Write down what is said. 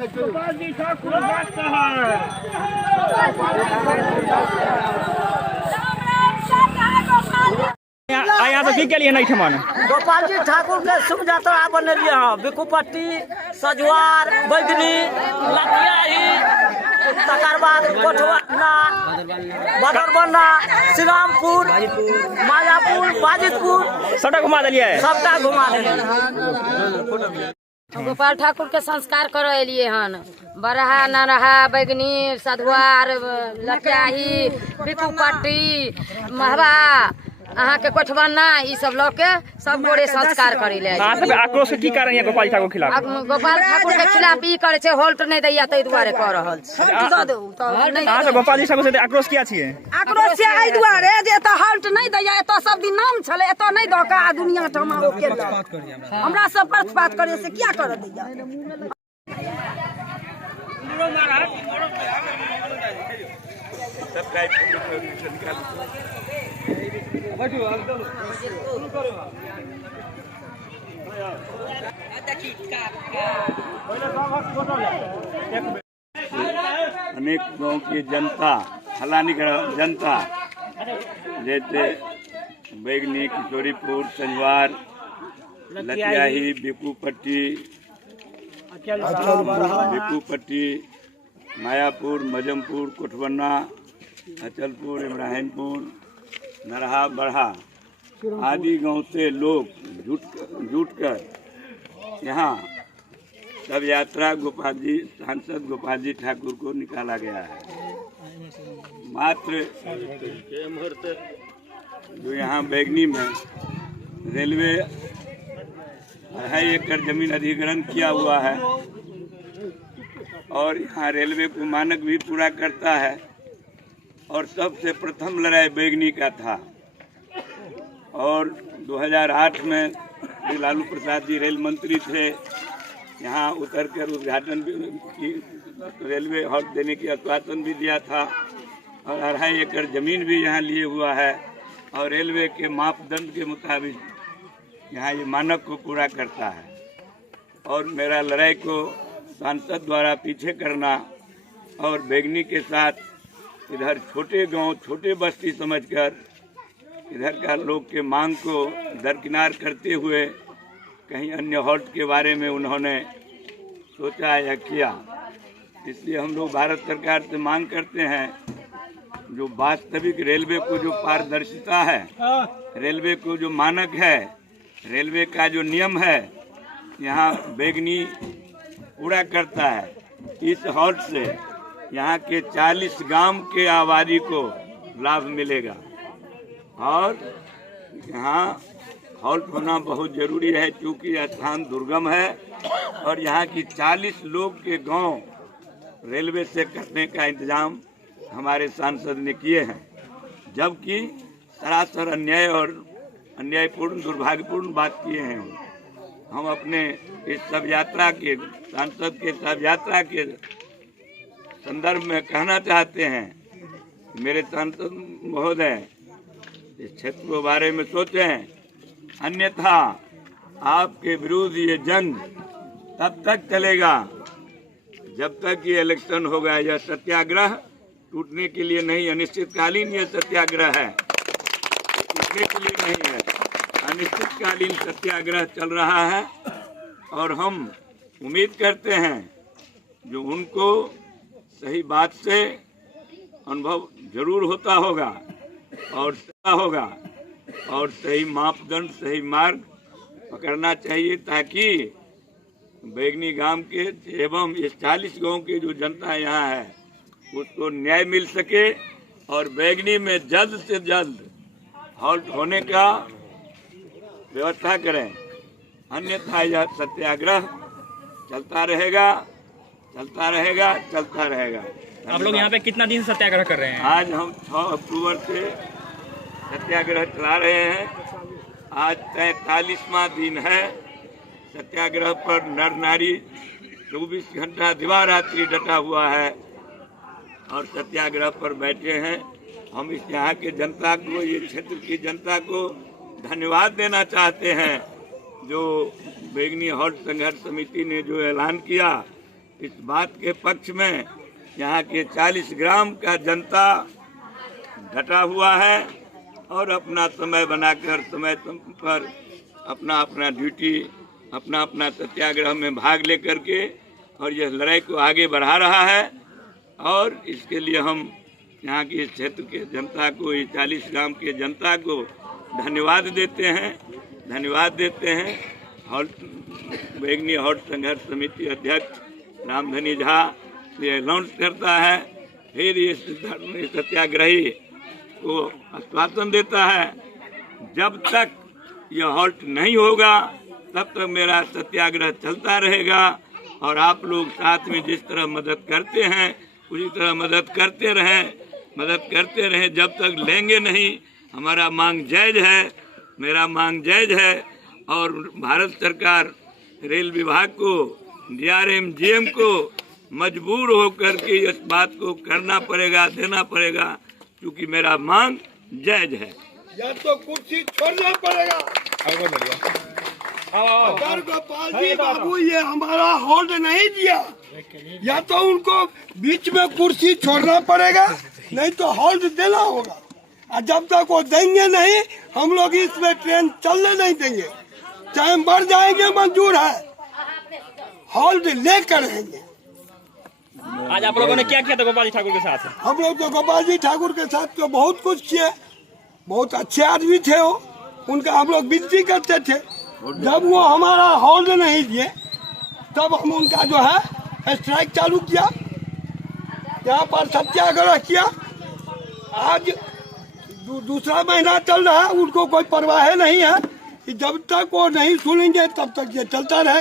गोपाल जी ठाकुर बात है। यहाँ से की लिए नहीं ठमन गोपाल जी ठाकुर के शुभ यात्रा बनलिए हाँ। बिकुपट्टी, सजुआर, बैगनी, लतियाही, तकर बाद कोठवना, बदरबन्ना, श्रीरामपुर, मायापुर, बाजितपुर सबटा घुमा दिलिए। सबटा घुमा दिलिए। गोपाल ठाकुर के संस्कार करो एलिए हन। बरहा नरहा, बैगनी, सधुआर, लतियाही, बिकुपट्टी, महबा, अहाँ के कोठवना, ई सब लोग के सब गोरे संस्कार करी ले। आक्रोश की कारण है गोपाल ठाकुर के खिलाफ? गोपाल ठाकुर के खिलाफ ई करे छे, होल्ट नहीं दैया तै दुआरे कर रहल छै। अहाँ से गोपाल जी ठाकुर से आक्रोश किया छिए? आक्रोश छै एहि दुआरे जे एत होल्ट नहीं दैया। एत सब दिन नाम छले, एत नहीं द का दुनिया ठमा ओ केलक। हमरा सब पक्षपात करे से क्या कर दैया। अनेक गांव की जनता, फलानी जनता जैसे बैगनी, किशोरीपुर, संजवार, लतियाही, बिकुपट्टी, मायापुर, मजमपुर, कोठवना, अचलपुर, इब्राहिमपुर, नरहा, बरहा आदि गांव से लोग जुटकर यहाँ शव यात्रा सांसद गोपाल जी ठाकुर को निकाला गया है। मात्र जो यहाँ बैगनी में रेलवे 2.5 एकड़ जमीन अधिग्रहण किया हुआ है और यहाँ रेलवे को मानक भी पूरा करता है। और सबसे प्रथम लड़ाई बैगनी का था और 2008 में लालू प्रसाद जी रेल मंत्री थे। यहाँ उतर कर उद्घाटन भी, रेलवे हॉल्ट देने की आश्वासन भी दिया था और 2.5 एकड़ जमीन भी यहाँ लिए हुआ है और रेलवे के मापदंड के मुताबिक यहाँ ये मानक को पूरा करता है। और मेरा लड़ाई को सांसद द्वारा पीछे करना और बैगनी के साथ इधर छोटे गांव, छोटे बस्ती समझकर इधर का लोग के मांग को दरकिनार करते हुए कहीं अन्य हॉल्ट के बारे में उन्होंने सोचा या किया। इसलिए हम लोग भारत सरकार से मांग करते हैं जो वास्तविक रेलवे को जो पारदर्शिता है, रेलवे को जो मानक है, रेलवे का जो नियम है, यहाँ बैगनी पूरा करता है। इस हॉल्ट से यहाँ के 40 गांव के आबादी को लाभ मिलेगा और यहाँ हॉल्ट होना बहुत जरूरी है क्योंकि यह स्थान दुर्गम है और यहाँ की 40 लोग के गांव रेलवे से करने का इंतजाम हमारे सांसद ने किए हैं। जबकि सरासर अन्याय और अन्यायपूर्ण, दुर्भाग्यपूर्ण बात किए हैं। हम अपने इस शव यात्रा के, सांसद के शव यात्रा के संदर्भ में कहना चाहते हैं, मेरे सांसद महोदय इस क्षेत्र के बारे में सोचें, अन्यथा आपके विरुद्ध ये जंग तब तक चलेगा जब तक ये इलेक्शन होगा। यह सत्याग्रह टूटने के लिए नहीं, अनिश्चितकालीन ये सत्याग्रह है, टूटने के लिए नहीं है। अनिश्चितकालीन सत्याग्रह चल रहा है और हम उम्मीद करते हैं जो उनको सही बात से अनुभव जरूर होता होगा और सही मापदंड, सही मार्ग पकड़ना चाहिए ताकि बैगनी गांव के एवं इस 40 गांव के जो जनता यहाँ है उसको न्याय मिल सके और बैगनी में जल्द से जल्द हॉल्ट होने का व्यवस्था करें। अन्यथा यह सत्याग्रह चलता रहेगा। आप लोग यहाँ पे कितना दिन सत्याग्रह कर रहे हैं? आज हम 6 अक्टूबर से सत्याग्रह चला रहे हैं। आज 43वां दिन है। सत्याग्रह पर नर नारी 24 घंटा दिवारात्रि डटा हुआ है और सत्याग्रह पर बैठे हैं। हम इस यहाँ के जनता को, ये क्षेत्र की जनता को धन्यवाद देना चाहते हैं जो बैगनी हॉल्ट संघर्ष समिति ने जो ऐलान किया इस बात के पक्ष में यहाँ के 40 ग्राम का जनता डटा हुआ है और अपना समय बनाकर समय पर अपना अपना ड्यूटी अपना अपना सत्याग्रह में भाग लेकर के और यह लड़ाई को आगे बढ़ा रहा है। और इसके लिए हम यहाँ के क्षेत्र के जनता को, ये 40 ग्राम के जनता को धन्यवाद देते हैं। हॉल्ट बैगनी हॉल्ट संघर्ष समिति अध्यक्ष रामधनी झा ये अनाउंस करता है, फिर ये सत्याग्रही को आश्वासन देता है जब तक यह हॉल्ट नहीं होगा तब तक मेरा सत्याग्रह चलता रहेगा और आप लोग साथ में जिस तरह मदद करते हैं उसी तरह मदद करते रहें जब तक लेंगे नहीं। हमारा मांग जायज है, मेरा मांग जायज है और भारत सरकार रेल विभाग को, DRM GM को मजबूर होकर के इस बात को करना पड़ेगा, देना पड़ेगा, क्योंकि मेरा मांग जायज है। या तो कुर्सी छोड़ना पड़ेगा। अगर गोपाल जी बाबू ये हमारा होल्ड नहीं दिया, या तो उनको बीच में कुर्सी छोड़ना पड़ेगा, नहीं तो होल्ड देना होगा। और जब तक वो देंगे नहीं, हम लोग इसमें ट्रेन चलने नहीं देंगे, चाहे मर जाएंगे मंजूर है, होल्ड लेकर रहेंगे। आज आप लोगों ने क्या किया था गोपाल जी ठाकुर के साथ? हम लोग तो गोपाल जी ठाकुर के साथ तो बहुत कुछ किए, बहुत अच्छे आदमी थे वो, उनका हम लोग विनती करते थे। जब वो हमारा होल्ड नहीं दिए तब हम उनका जो है स्ट्राइक चालू किया, यहाँ पर सत्याग्रह किया। आज दूसरा महीना चल रहा है, उनको कोई परवाह नहीं है कि जब तक वो नहीं सुनेंगे तब तक ये चलता रहे।